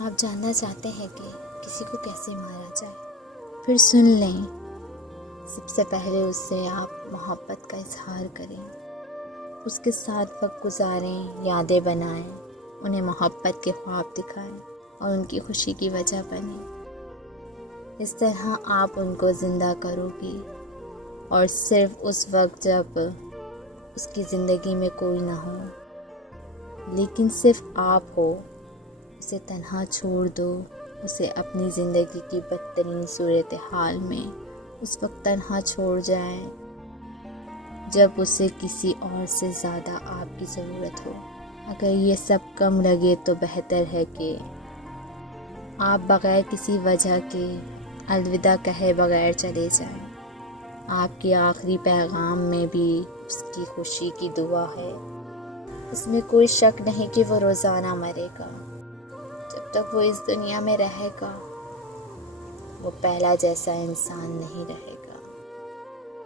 آپ جاننا چاہتے ہیں کہ کسی کو کیسے مارا جائے؟ پھر سن لیں، سب سے پہلے اس سے آپ محبت کا اظہار کریں، اس کے ساتھ وقت گزاریں، یادیں بنائیں، انہیں محبت کے خواب دکھائیں اور ان کی خوشی کی وجہ بنیں۔ اس طرح آپ ان کو زندہ کرو گی، اور صرف اس وقت جب اس کی زندگی میں کوئی نہ ہو، لیکن صرف آپ ہو، اسے تنہا چھوڑ دو، اسے اپنی زندگی کی بدترین صورتحال میں اس وقت تنہا چھوڑ جائیں جب اسے کسی اور سے زیادہ آپ کی ضرورت ہو۔ اگر یہ سب کم لگے تو بہتر ہے کہ آپ بغیر کسی وجہ کے الوداع کہے بغیر چلے جائیں۔ آپ کی آخری پیغام میں بھی اس کی خوشی کی دعا ہے۔ اس میں کوئی شک نہیں کہ وہ روزانہ مرے گا۔ جب تک وہ اس دنیا میں رہے گا، وہ پہلا جیسا انسان نہیں رہے گا۔